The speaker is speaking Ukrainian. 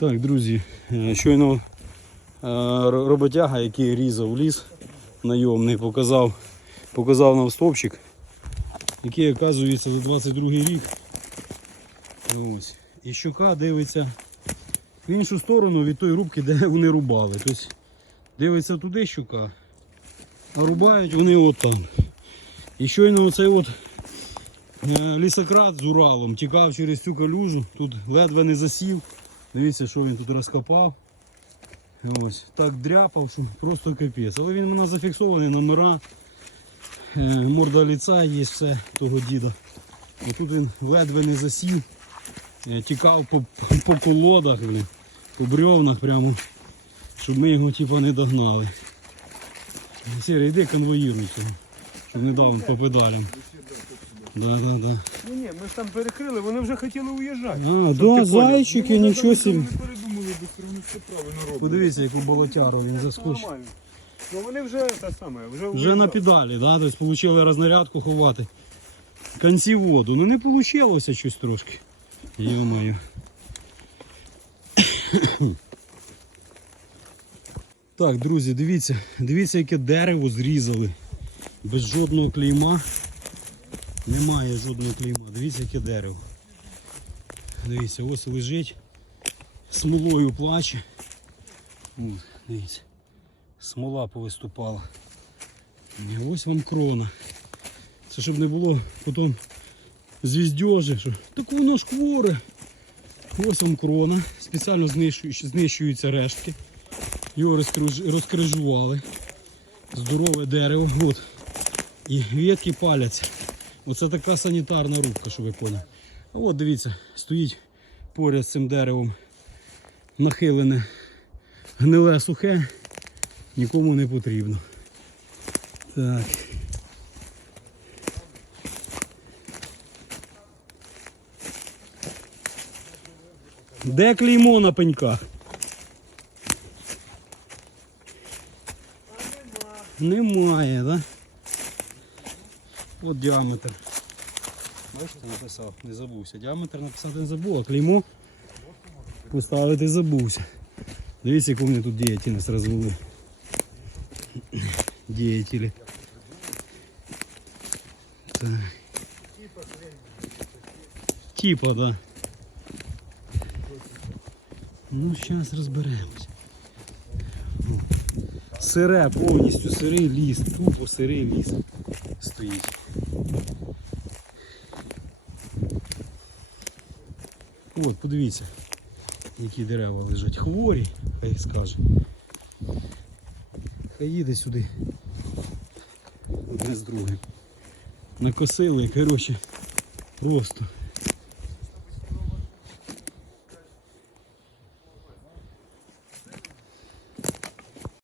Так, друзі, е, щойно е, роботяга, який різав ліс найомний, показав, показав нам стовпчик, який оказується за 22 рік. Ось. І щука дивиться в іншу сторону від тої рубки, де вони рубали. Тобто дивиться туди щука, а рубають вони от там. І щойно оцей от е, лісократ з Уралом тікав через цю калюжу, тут ледве не засів. Дивіться, що він тут розкопав. Ось, так дряпав, що просто капець. Але він у нас зафіксований, номера, е, морда ліца є все того діда. І тут він ледве не засів, е, тікав по, по колодах, по бревнах прямо, щоб ми його типа не догнали. Сірий, йди конвоїруй цього, щоб не дав по педалям. Да, да, да. Ну ні, ми ж там перекрили, вони вже хотіли уїжджати. А, да, зайчики, Ну, нічого собі. Вони передумали, бо вони все правильно роблять. Подивіться, яку болотяру він заскочив. нормально. Ну вони вже те саме, вже, Вже уїжджали. на педалі, да? тобто отримали рознарядку ховати. Конці воду. Ну не вийшло щось трошки. Йо-моє. Так, друзі, дивіться, дивіться, яке дерево зрізали. Без жодного клейма. Немає жодного клейма. Дивіться, яке дерево. Дивіться, ось лежить. Смолою плаче. Дивіться. Смола повиступала. І ось вам крона. Це щоб не було потім звіздьожі, що так воно ж хворе. Ось вам крона. Спеціально знищують- знищуються рештки. Його розкрижували. Здорове дерево. От. І ветки паляться. Оце така санітарна рубка, щоб ви поняли. А от дивіться, стоїть поряд з цим деревом нахилене гниле сухе, нікому не потрібно. Так. Де клеймо на пеньках? Немає, так? От діаметр. Бачите, написав, не забувся. Діаметр написати не забув, а клеймо поставити забувся. Дивіться, яку вони тут діяльність розвели. Діятелі. Типа, да. Ну, зараз розберемось. Сире, повністю сирий ліс, тупо сирий ліс стоїть. От, подивіться, які дерева лежать. Хворі, хай скаже. Хай їде сюди. Одне з другим. Накосили, коротше, просто